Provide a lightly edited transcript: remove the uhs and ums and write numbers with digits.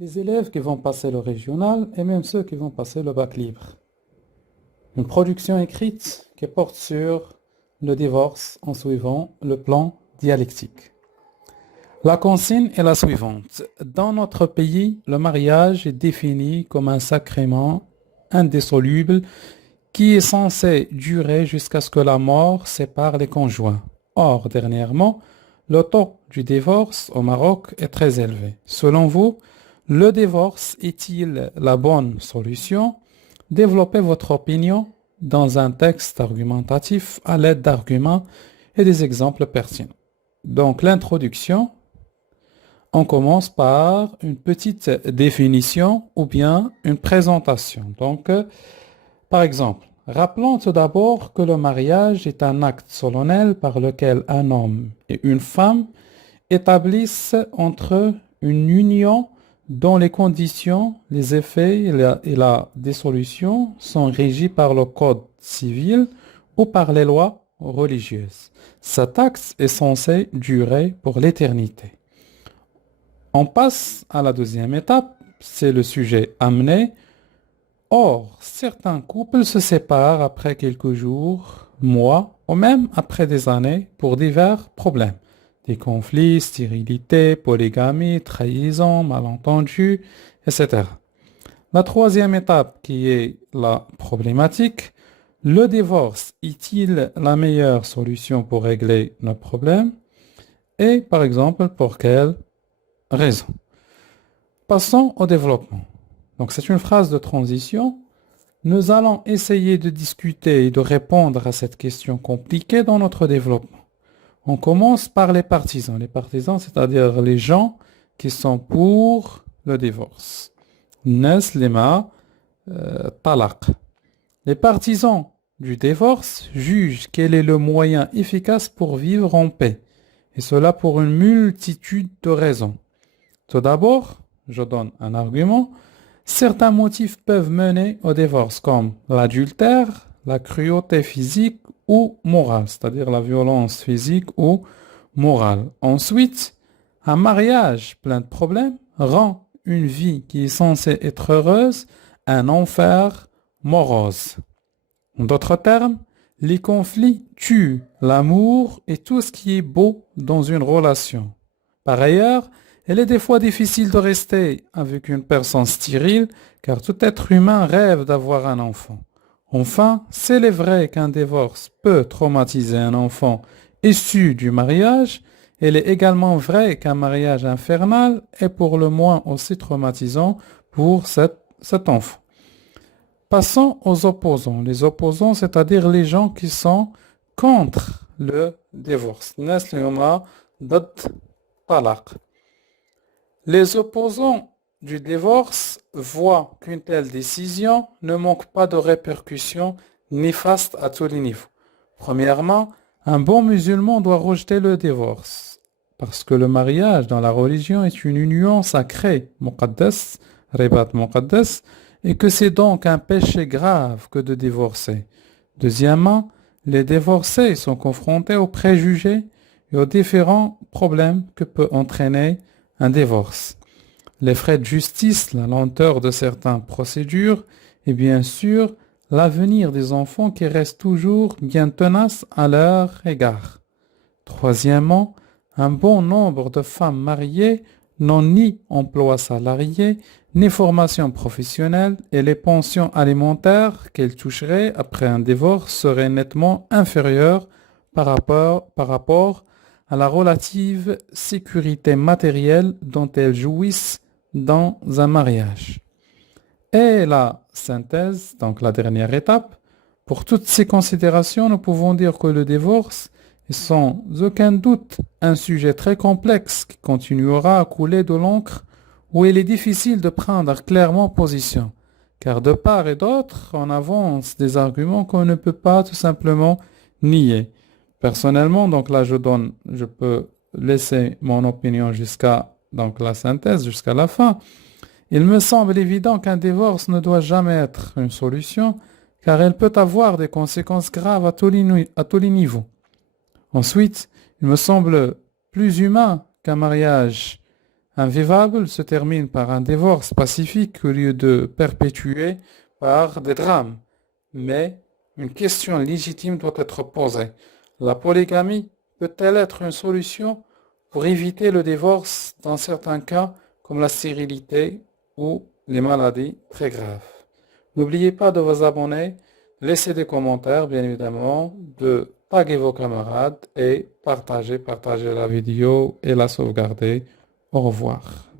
Les élèves qui vont passer le régional et même ceux qui vont passer le bac libre. Une production écrite qui porte sur le divorce en suivant le plan dialectique. La consigne est la suivante. Dans notre pays, le mariage est défini comme un sacrement indissoluble qui est censé durer jusqu'à ce que la mort sépare les conjoints. Or, dernièrement, le taux du divorce au Maroc est très élevé. Selon vous, le divorce est-il la bonne solution? Développez votre opinion dans un texte argumentatif à l'aide d'arguments et des exemples pertinents. Donc, l'introduction, on commence par une petite définition ou bien une présentation. Donc, par exemple, rappelons tout d'abord que le mariage est un acte solennel par lequel un homme et une femme établissent entre eux une union dont les conditions, les effets et la dissolution sont régis par le code civil ou par les lois religieuses. Cet acte est censé durer pour l'éternité. On passe à la deuxième étape, c'est le sujet amené. Or, certains couples se séparent après quelques jours, mois ou même après des années pour divers problèmes. Des conflits, stérilité, polygamie, trahison, malentendus, etc. La troisième étape qui est la problématique, le divorce est-il la meilleure solution pour régler nos problèmes? Et par exemple, pour quelles raisons? Passons au développement. Donc c'est une phrase de transition. Nous allons essayer de discuter et de répondre à cette question compliquée dans notre développement. On commence par les partisans. Les partisans, c'est-à-dire les gens qui sont pour le divorce. Nas lema talaq. Les partisans du divorce jugent quel est le moyen efficace pour vivre en paix. Et cela pour une multitude de raisons. Tout d'abord, je donne un argument. Certains motifs peuvent mener au divorce, comme l'adultère, la cruauté physique ou morale, c'est-à-dire la violence physique ou morale. Ensuite, un mariage plein de problèmes rend une vie qui est censée être heureuse un enfer morose. En d'autres termes, les conflits tuent l'amour et tout ce qui est beau dans une relation. Par ailleurs, il est des fois difficile de rester avec une personne stérile car tout être humain rêve d'avoir un enfant. Enfin, s'il est vrai qu'un divorce peut traumatiser un enfant issu du mariage, il est également vrai qu'un mariage infernal est pour le moins aussi traumatisant pour cet enfant. Passons aux opposants. Les opposants, c'est-à-dire les gens qui sont contre le divorce. Les opposants du divorce voient qu'une telle décision ne manque pas de répercussions néfastes à tous les niveaux. Premièrement, un bon musulman doit rejeter le divorce parce que le mariage dans la religion est une union sacrée, muqaddas, ribat muqaddas, et que c'est donc un péché grave que de divorcer. Deuxièmement, les divorcés sont confrontés aux préjugés et aux différents problèmes que peut entraîner un divorce. Les frais de justice, la lenteur de certaines procédures et bien sûr l'avenir des enfants qui restent toujours bien tenaces à leur égard. Troisièmement, un bon nombre de femmes mariées n'ont ni emploi salarié, ni formation professionnelle et les pensions alimentaires qu'elles toucheraient après un divorce seraient nettement inférieures par rapport à la relative sécurité matérielle dont elles jouissent dans un mariage. Et la synthèse, donc la dernière étape, pour toutes ces considérations, nous pouvons dire que le divorce est sans aucun doute un sujet très complexe qui continuera à couler de l'encre où il est difficile de prendre clairement position, car de part et d'autre, on avance des arguments qu'on ne peut pas tout simplement nier. Personnellement, donc là, je peux laisser mon opinion jusqu'à donc la synthèse, jusqu'à la fin. Il me semble évident qu'un divorce ne doit jamais être une solution, car elle peut avoir des conséquences graves à tous les niveaux. Ensuite, il me semble plus humain qu'un mariage Un vivable se termine par un divorce pacifique au lieu de perpétuer par des drames. Mais une question légitime doit être posée. La polygamie peut-elle être une solution pour éviter le divorce dans certains cas comme la stérilité ou les maladies très graves? N'oubliez pas de vous abonner, laisser des commentaires bien évidemment, de taguer vos camarades et partager la vidéo et la sauvegarder. Au revoir.